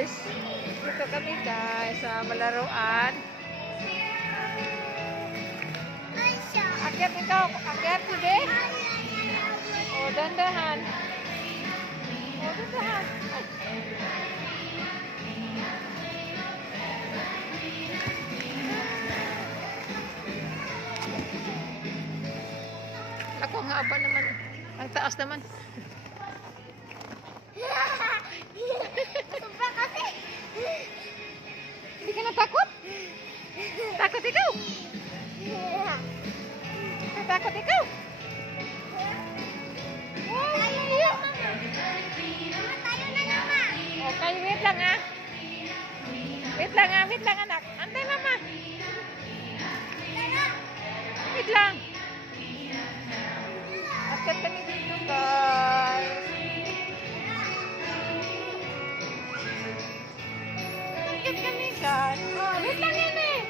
guys. Dito kami guys sa malaruan. Akyat ikaw, akyat hindi. Oh, dandahan. Oh, dandahan. Ako nga aba naman. Ang taas naman. Sobra kasi. Hindi ka natakot? Takot ikaw? Takot ikaw? Oh, Tayo na lang, mama. Mama, tayo na lang, ma. okay, wait lang ah. Wait lang anak. Antay mama. Tara. Wait lang. Akyat kami dito guys. Akyat kami guys. Oh, wait lang yan eh.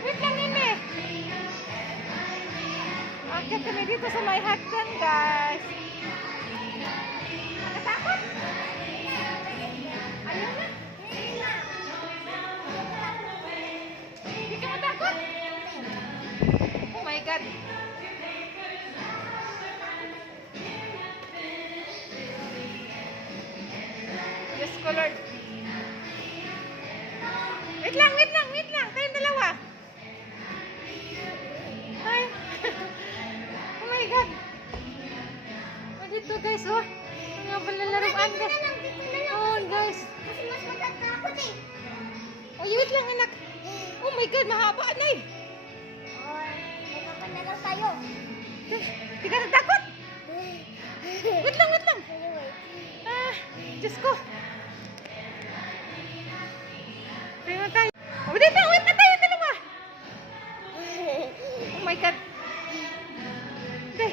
Wait lang yan eh. Akyat kami dito sa may hagdan guys. Nakatakot? Ayaw na. Hindi ka matakot? Oh my God. Diyos ko Lord. Wait lang. Kayong dalawa. Ay. Oh my God. Oh, dito guys, oh. Mga palalaruan guys. Oh guys. Kasi mas matatakot eh. Oh, wait lang anak. Oh my God, mahaba na eh. May kapanda lang tayo. Hindi ka natakot? Wait lang. Ah, Diyos ko. Prima tayo. Oh, wait na tayo dalawa. Oh my God. Okay.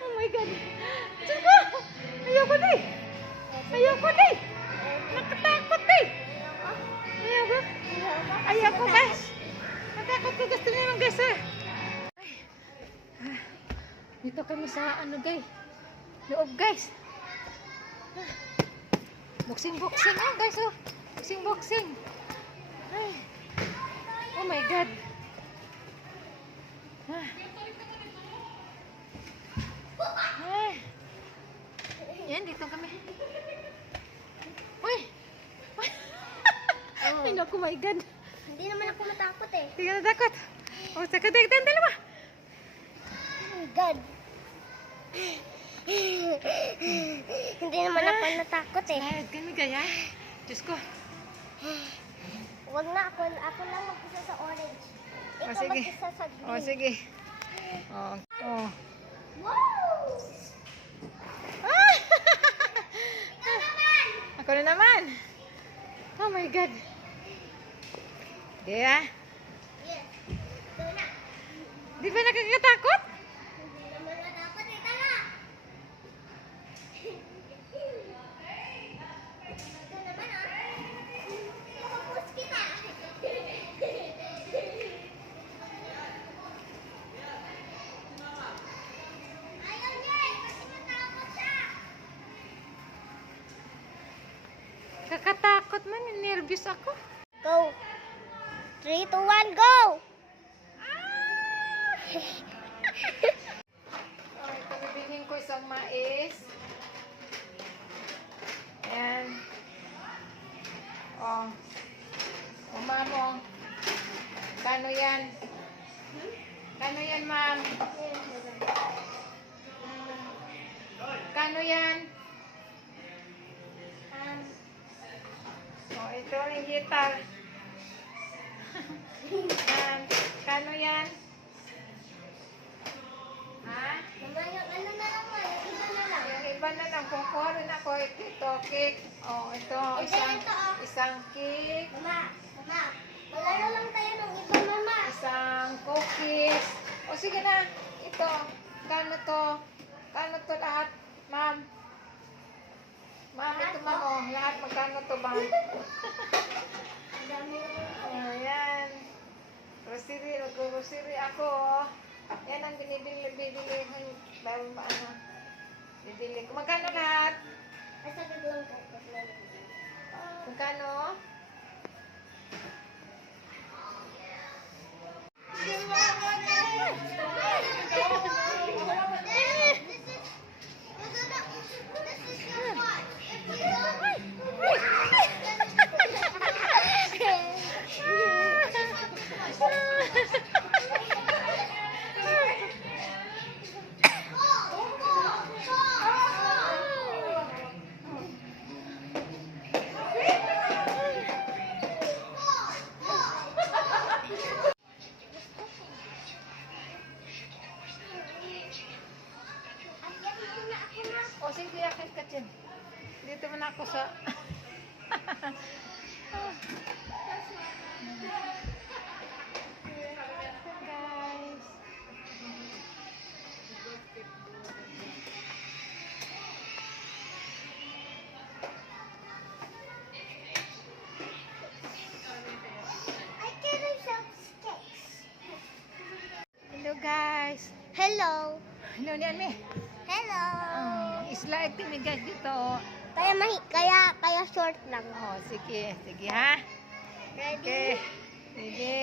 Oh my God. Diyos ko. Ayoko na eh. Nakatakot eh. Ayoko guys. Natakot ko. Gusto niyo lang guys eh. Dito kami sa ano guys. Loob guys. Boxing oh guys oh. Boxing. Ay. Oh my God. Ay. Yan dito kami. Uy. Ay naku, my God. Hindi naman ako matakot eh. Hindi ka natakot. Oh, sakot tayo dalawa. Oh my God. Hindi naman ako natakot eh. Ay, kami kaya. Diyos ko. Wag na ako. Ako lang mag-isa sa orange. Ikaw sige. mag-isa sa green. Oh, sige. Oh. Oh. Wow! Ah! Ikaw naman! Ako na naman. Oh my God. Di ah? Yes. Ito na. Di ba nakakatakot? Hindi naman natakot eh. Tara! Ito naman ah. Kapapos kita. Ayaw niya eh. Kasi matakot siya. Kakatakot man. Nervous ako. Go. 3, 2, 1, go! Okay, pagbibilhin ko isang mais. Ayan. Oh. Oh, ma'am, oh. Kano yan? Kano yan, ma'am? Kano yan? Oh, ito yung gitar. Yan. Kano yan? Ha? Mama, yung ano na lang mo, yung iba na lang. Yung iba na lang, kukuha rin ako. Ito, cake. Oh, ito, Ito, ito, oh. isang cake. Mama, maglaro lang tayo ng iba, mama. Isang cookies. O sige na, ito. Kano to? Kano to lahat, ma'am? Ma'am, ito ma'am, oh. Lahat magkano to, ma'am? Ang dami naman. Ayan. Grocery, nag-grocery ako, oh. Yan ang binibili ng bawang ano. Bibili ko. Magkano lahat? Asa ka lang ko. Magkano? O sige, akit ka dyan. Dito mo na ako sa... Guys. I can sell sticks. Hello guys. Hello. Hello niyan me. Hello. Slide timi guys dito. Kaya short lang. Oh, sige, sige ha. Ready? Okay. Sige.